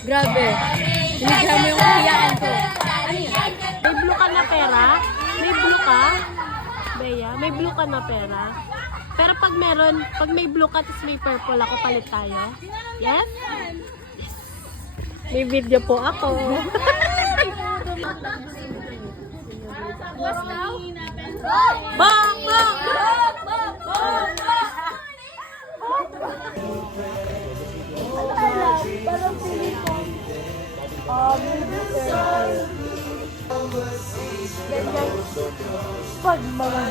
Grabe. Hinigyan mo yung kayaan ko. Ano yun? May blue ka na pera? May blue ka? Bea, may blue ka na pera? Pero pag may blue ka tapos may purple ako, palit tayo? Yes? May video po ako. Bang! Bang! Parang feeling ko. Ganyan. Pag mga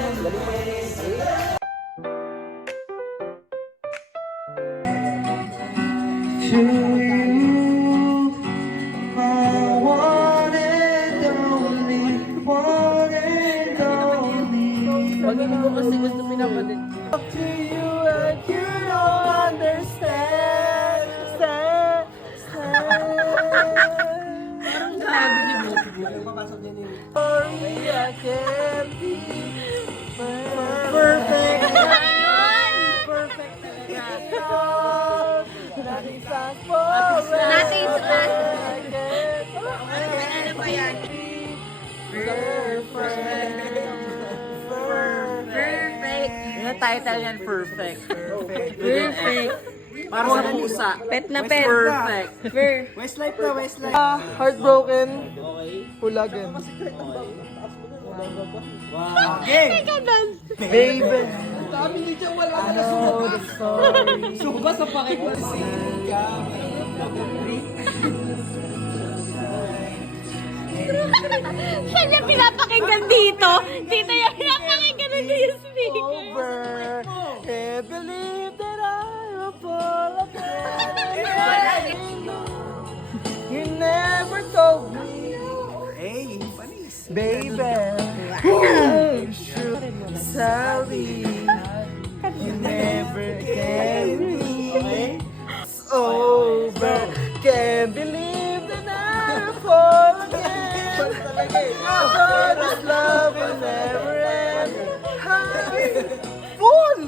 To you, my one and only, one and only. Pag hindi ko kasi gusto pinapalit. Up to you and you don't understand. Parang sabi ni Mo. Sorry, I can't be perfect. Perfect. Nothing's last forever. Nothing's last. Ano ba yan? Perfect. Yung title yan, perfect. Perfect. Parang sa pusa. Pet na pet. Perfect. Westlife na, Westlife. Heartbroken. Hulagan. Wow. Game. Baby. Sabi ni Diyan wala ka na sorry. Suba sa pakit. Saan niya pinapakinggan dito? Dito yung pinapakinggan ng speaker. Over. Can't believe that I will fall again. You never told me. Hey, panis. Baby. Sorry. You never gave me. It's over. Can't believe that I will fall again. For this love will never end. Full!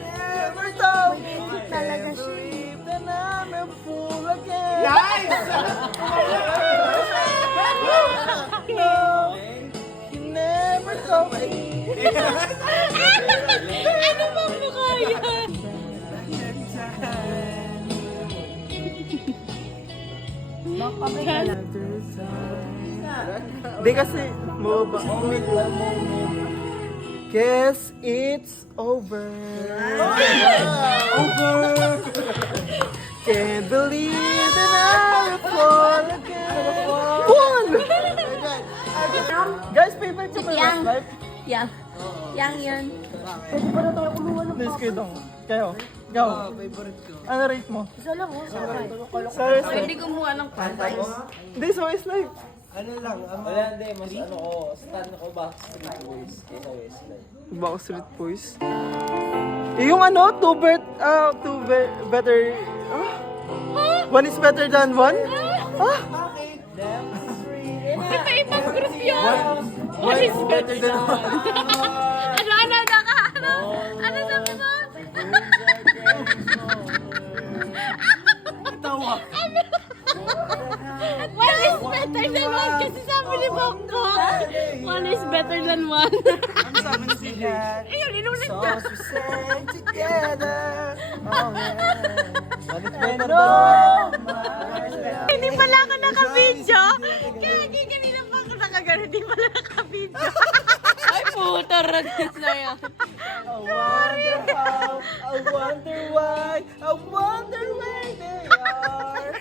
Never told me talaga siya. Then I'm a fool again. Nice! No, you never told me. Ano bang mukha yan? Di kasi, moba. Guess it's over. Over. Can't believe that I fall again. Fall! Guys, favorite sa Yang. Westlife? Yang. Yang yun. Please, kayo dong. Kayo. Go. Ano rate mo? Isa lang oh. Sa Westlife? Pwede kumuha ng panties. Hindi, sa Westlife. Wala, hindi. Mas ano ko, stand ko ba? Street boys. Kaysa Westlife. Backstreet Boys. Yung ano, better, one is better than one? Iba-ibang group yun. One is better than one. Ano ka? Ano sabi mo? Tawa. One is better than one kasi sabi ni Bongko. One is better than one. Ano sabi ni CJ? Ayun, inulit So na. we sang together. Oh yeah. One is better than one. Hindi pala ako naka-video. Kaya kanina pa ako nakagano. Hindi pala naka-video. Ay, puta. Radis na yan. I wonder how, I wonder why, I wonder where they are.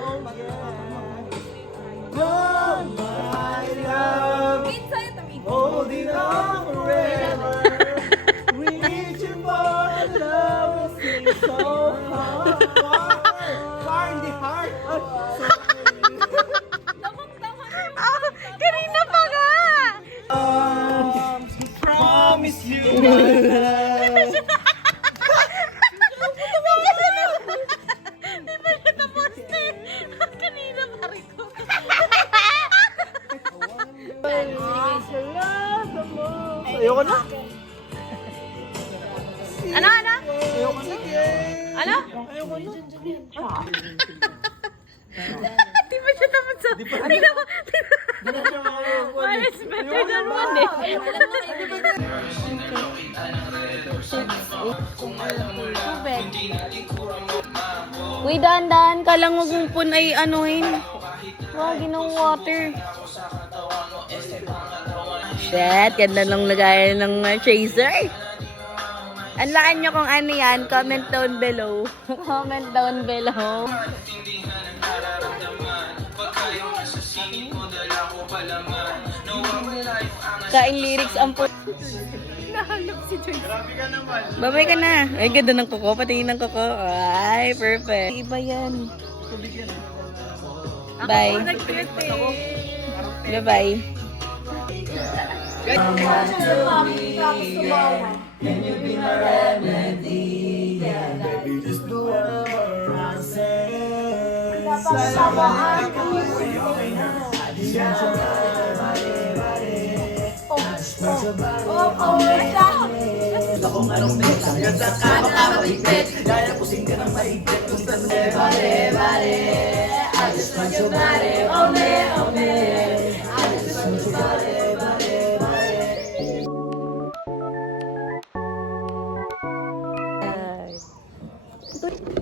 Oh my God. Oh my love, holding on forever. Reaching for the love, sing so hard. Far in the heart. Kanina pa nga. Promise you my love. Di ba natapos na eh? Kanina pa rin ko. Ayoko na. Ano? Ano? Di ba siya tapos sa... Tingnan mo. One is better than one eh. Tubig. Uy, dahan-dahan ka lang, huwag mong punay anuhin. Wag, ginong water. Shit, ganda nung lagayan ng chaser. Anlakan nyo kung ano yan. Comment down below. Comment down below. Kain lyrics ang po. Nahanap si Joyce. Babay ka na. Ay, ganda ng kuko. Patingin ng kuko. Ay, perfect. Iba yan. Bye. Bye-bye.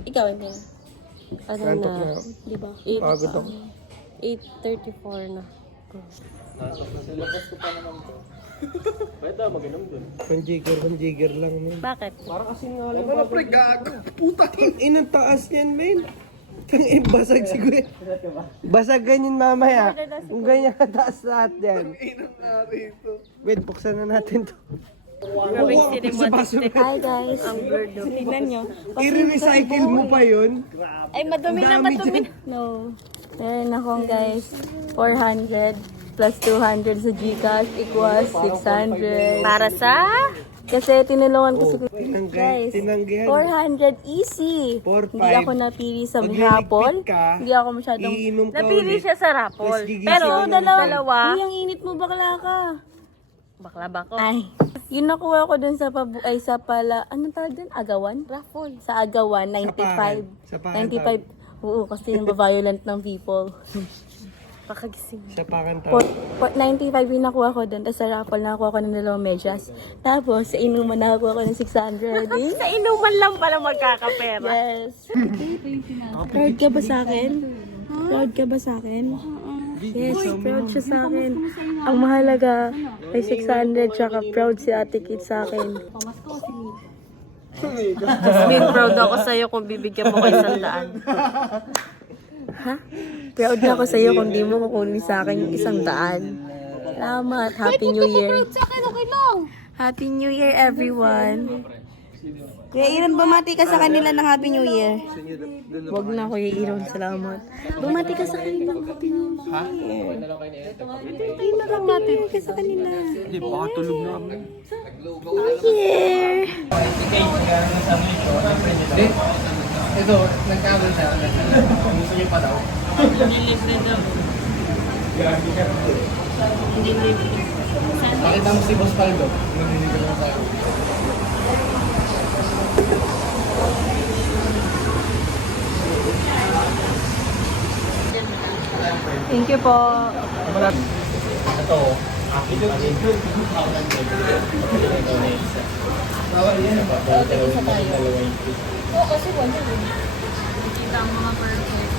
Ikaw, hindi. Ano na? Di ba? 8:34 na. Panjiger lang, men. Bakit? Wala pre, gago. Puta, inang taas niyan, men. Basag siguro. Basag ganyan mamaya. Kung ganyan kataas lahat yan. Wait, buksan na natin to. Grabing cinematic. Hi guys. Ang birdo. Tingnan nyo. I-recycle mo pa yun. Ay, madumi na, madumi na. No. Meron akong guys. 400 plus 200 sa Gcash equals 600. Para sa? Kasi tinulungan ko sa guys. Tinanggihan. 400 easy. 4-5. Hindi ako napili sa Magliligpit raffle. ka, Hindi ako masyadong... iinom ka Napili ulit. siya sa raffle. Tapos gigising Pero ka ng dalawa. Ay, ang init mo, bakla ka. Bakla ba ko? Ay. Yung nakuha ko dun sa sa pala, anong tawag dun? Agawan? Raffle. Sa Agawan, 95. Sapahan 95. Oo, kasi yung violent ng people. Pakagising. Sa pakan 95 yung nakuha ko dun. Tapos sa raffle nakakuha ko ng 2 medyas. Tapos sa inuman nakakuha ko ng 600. Sa inuman lang pala magkakapera. Yes. Proud ka ba sa akin? Proud ka ba sa akin? Yes, proud siya sa akin. Ang mahalaga ay 600 tsaka proud si Ate Kit sa akin. Jasmine, proud ako sa'yo kung bibigyan mo ko 100. Ha? Proud na ako sa'yo kung di mo kukunin sa akin yung 100. Salamat. Happy New Year. Happy New Year, everyone. Kuya Iron, bumati ka sa kanila ng Happy New Year. Wag na, Kuya Iron. Salamat. Bumati ka sa kanila ng Happy New Year. Hindi na lang bumati ka sa kanila. Hindi, baka tulog na kami. New Year! Ito, nagkamali siya. Gusto niyo pa daw. Pakita mo si Boss Paldo. Nandinig ka naman tayo. Thank you po. Ito, akin pa rin. Bawal yan. Oo, kasi wala yun. Nakikita ang mga perfect.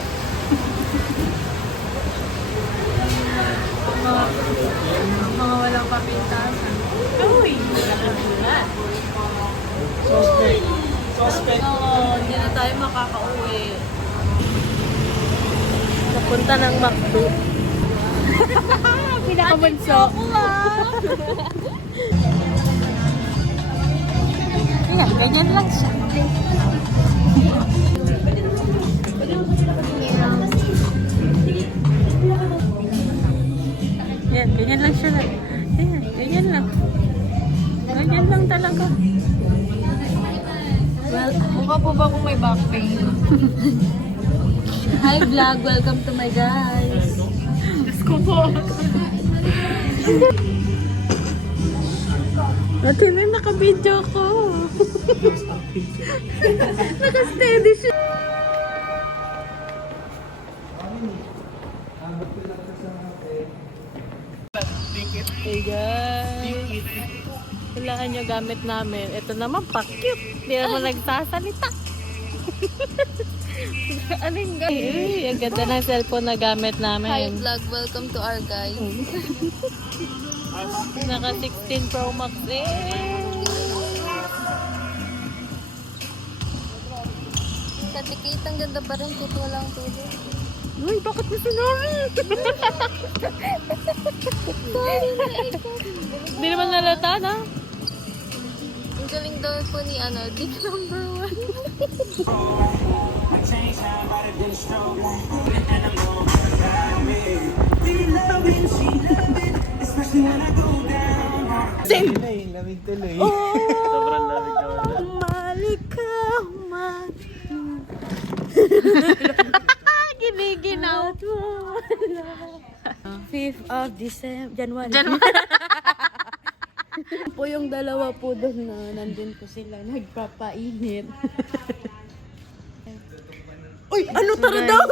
Mga walang papintasan. Uy! Nakasulat. Suspect. Oo, hindi na tayo makakauwi. Napunta ng McDo. Pinakabanso. Ayan, ganyan lang siya. Ayan, ganyan lang siya. Ayan, ganyan lang. Ganyan lang talaga. Well, mukha po ba kung may back pain? Hi vlog, welcome to my guys. Diyos ko po. Ate, may naka-video ko. Naka-steady siya. Hey guys. Kailangan nyo gamit namin. Ito naman pa-cute. Hindi naman nagsasalita. Ano yung guys? Ang ganda ng cellphone na gamit namin. Hi vlog, welcome to our guys. Naka 16 Pro Max eh. Katikit, ang ganda pa rin kung walang tulog. Uy, bakit mo sinari? Sorry na ikaw. Hindi naman nalata na. Ang galing daw po ni Dick number 1. Lamig tuloy. Sobrang lamig naman. Malikaw man. Giniginaw. 5th of December, January. Po yung dalawa po doon na nandun po sila nagpapainit. Uy, ano tara daw?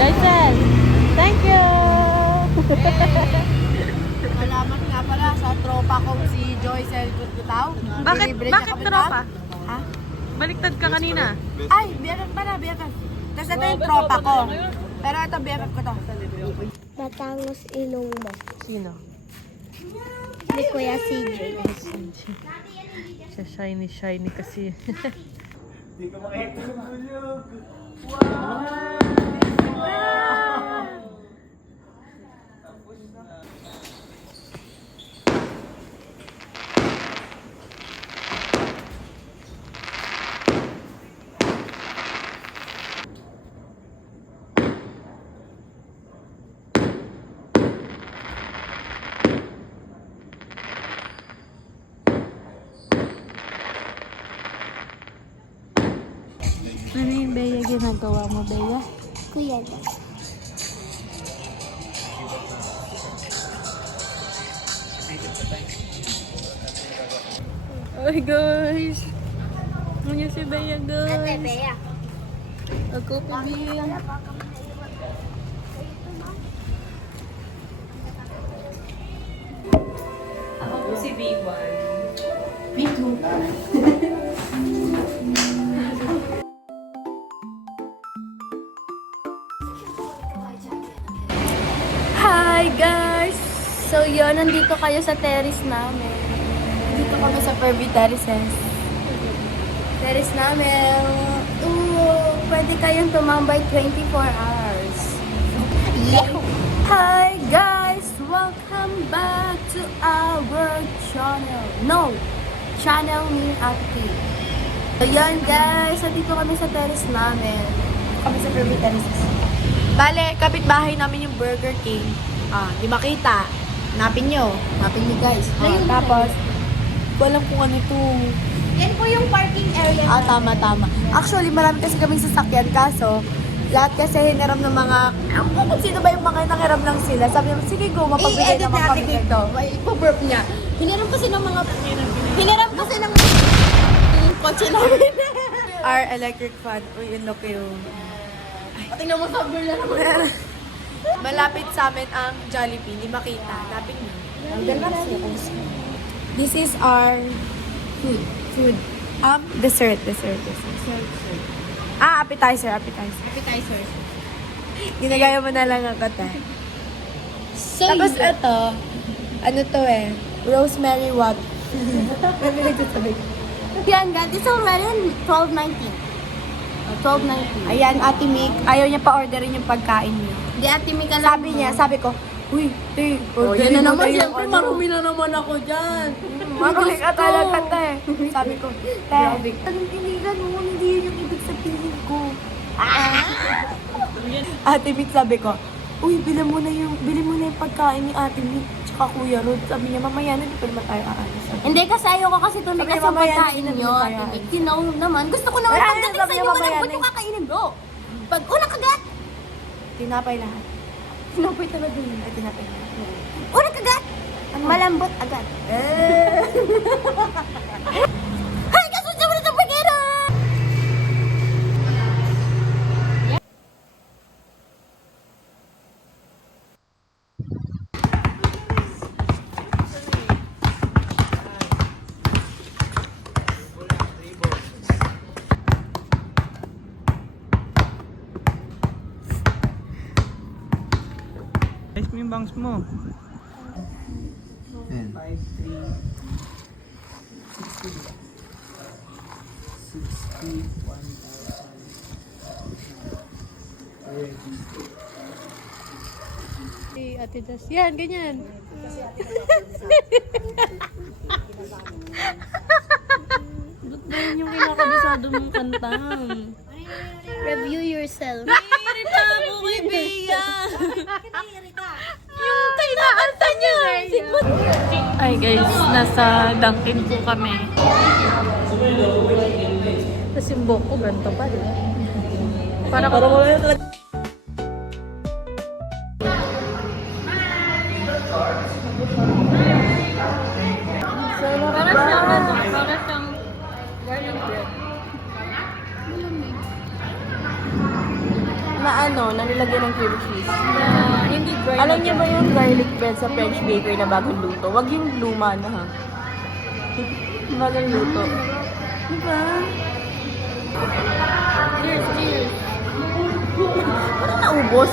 Jason, thank you! Salamat nga pala sa tropa kong si Joycel Gutgutaw. Bakit kami tropa? Ha? Baliktad ka kanina. Ay, biyakan pala, biyakan. Tapos ito yung tropa ko. Pero ito, biyakan ko to. Matangos ilong mo. Sino? Ni Kuya CJ. Siya shiny kasi. Hindi ko makita. Ano yung Bea ginagawa mo, Bea? Kuya na. Ay guys! Ano niya si Bea guys? Bea. Ako pabiyang. Ako po si B1. Hi guys! So yun, nandito kayo sa terrace namin. Dito kami sa Pervy Terraces. Terrace namin. Pwede kayong tumambay 24 hours. Hi guys! Welcome back to our channel. No! Channel ni Ate. So yun guys, nandito kami sa terrace namin. Kami sa Pervy Terraces. Bale, kapitbahay namin yung Burger King. Di makita. Hanapin nyo. Hanapin nyo guys. Tapos, ko alam kung ano ito. Yan po yung parking area. Tama. Actually, marami kasi kaming sasakyan. Kaso, lahat kasi hiniram ng mga... Kung sino ba yung mga nangiram lang sila. Sabi naman, sige go, mapagbigay naman kami dito. Ipo-burp niya. Hiniram kasi ng mga... Hiniram kasi ng... Kotse namin. Our electric fan. Uy, yun look yung... Tingnan mo sa burn na naman. Malapit sa amin ang Jollibee. Hindi makita. Hanapin nyo. This is our food. Dessert. Appetizer. Appetizer. Ginagaya mo na lang ang kata. So, Tapos ito, ano to rosemary water. May pinagsasabi ko. yan guys, it's already 12:19. 12:19. Ayan, Ate Mick, ayaw niya pa-orderin yung pagkain niya. Di Ate Mika lang. Sabi niya, sabi ko, uy, te, Yan na naman, tayo siyempre, ng marumi na naman ako dyan. Marumi ka talaga, te. Sabi ko, te, Anong tinigan mo? Hindi yun yung ibig sabihin ko. Ate Mick, sabi ko, uy, bili mo na yung pagkain ni Ate Mick, tsaka Kuya Rod. Sabi niya, mamaya na, di pa naman tayo aalis. Hindi kasi ayoko kasi tumigas Sabi sa mamaya pagkain na nyo. tayo. You know naman. Gusto ko naman Wala, pagdating sabi sa niya inyo, mamaya malambot na. yung kakainin bro. Pag unang kagat, Tinapay lahat. sinapay talaga yun. Ay, tinapay lahat. Unang kagat, Malambot agad. Hay, kaso siya mo sa pagkira! Ayos mo yung bangs mo. Ate Das. Yan, ganyan. Ba't ba yun yung kinakabisado mong kanta? Review yourself. Naiirita ako kay Bea. Yung kinakanta niya. Ay guys, nasa Dunkin po kami. Tapos yung buhok ko ganito pa rin. Para wala na talaga. Para siyang garlic bread. Na ano, na nilagyan ng cream cheese. Hindi dry. Alam niyo ba yung garlic bread sa French bakery na bagong luto? Wag yung luma na ha. Bagong luto. Diba? Cheers, cheers. Ano naubos?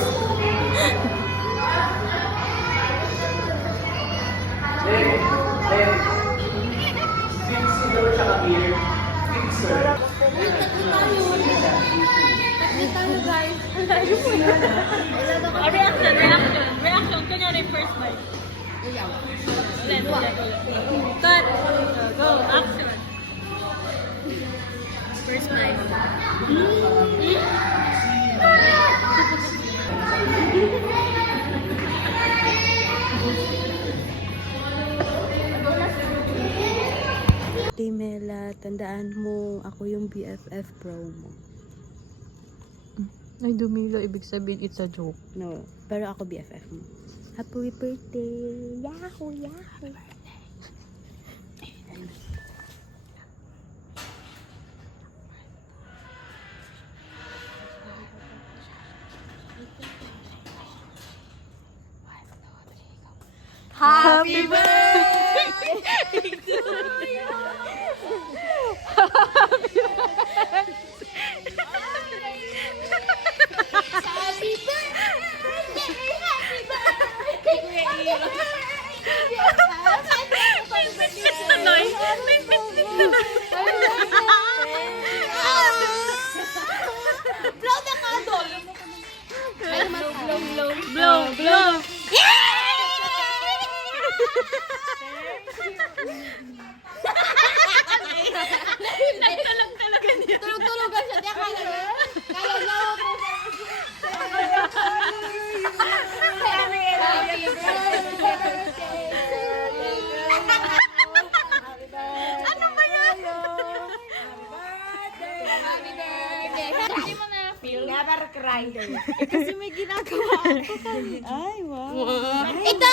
Reaction. Kunyari first bite. Ulit. Cut. Go. Action. First time. Mela, tandaan mo, ako yung BFF pro mo. Ay, Dumilo, ibig sabihin it's a joke. No, pero ako BFF mo. Happy birthday! Yahoo! Yahoo! Happy birthday to you! Happy birthday! Happy birthday! Blow the candle! Blow! Tulog-tulogan siya. Di akala niya. Kala niya ako. Happy birthday. Ano ba yan? Happy birthday. Hindi mo na feel. Never cry. Kasi may ginagawa ako. Ay, wow. Ito!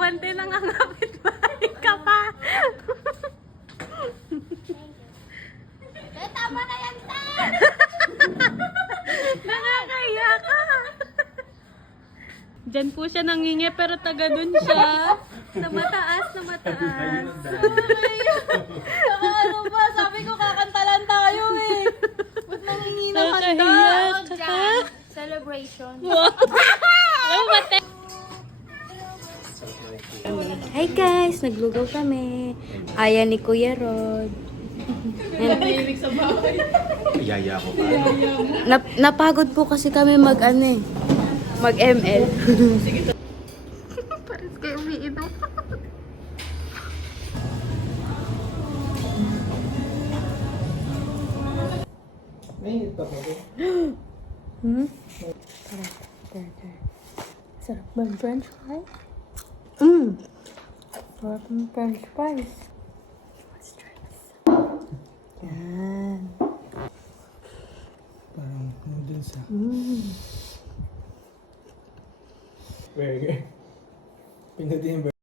One day nangangapit bahay ka pa. Tama na yan, Tan! Nakakaya ka. Diyan po siya nangingi pero taga dun siya. Na mataas. Ano ba? Sabi ko kakantalan tayo eh. Ba't nangingi ng handa? Nakakahiya ka. Sa celebration. Hi guys! Naglugaw kami. Aya ni Kuya Rod. Yaya ko pa. Napagod po kasi kami mag-ML. Pares kayo umiinom. Sarap bang french fries? Sarap ng french fries. Let's try this. Yan. Parang noodles ah. Burger. Pinutin yung burger.